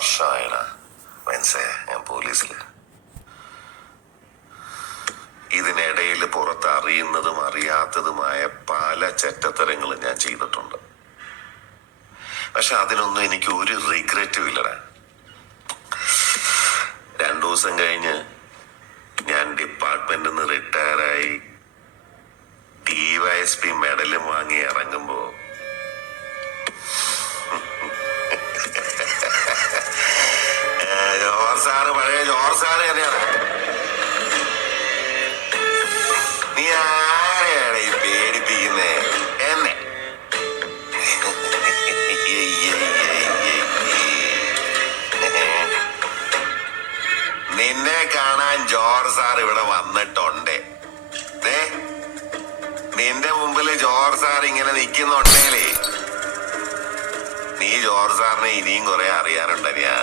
വർഷമായടാ മനസ്സിലായ ഞാൻ പോലീസില്. ഇതിനിടയിൽ പുറത്ത് അറിയുന്നതും അറിയാത്തതുമായ പല ചെറ്റത്തരങ്ങളും ഞാൻ ചെയ്തിട്ടുണ്ട്. പക്ഷെ അതിനൊന്നും എനിക്ക് ഒരു റിഗ്രറ്റും ഇല്ലടാ. 2 ദിവസം കഴിഞ്ഞ് ഞാൻ ഡിപ്പാർട്ട്മെന്റിൽ നിന്ന് റിട്ടയറായി DYSP മെഡലും വാങ്ങി ഇറങ്ങുമ്പോ ജോർ സാറ് പഴയ ജോർ സാറ് തന്നെയാണ്. നീ ആരെയാണ് ഈ പേടിപ്പിക്കുന്നേ എന്നെ? നിന്നെ കാണാൻ ജോർ സാർ ഇവിടെ വന്നിട്ടുണ്ട്. നിന്റെ മുമ്പില് ജോർ സാർ ഇങ്ങനെ നിക്കുന്നുണ്ടേലേ നീ ജോർ സാറിനെ ഇനിയും കുറെ അറിയാനുണ്ടനിയാ.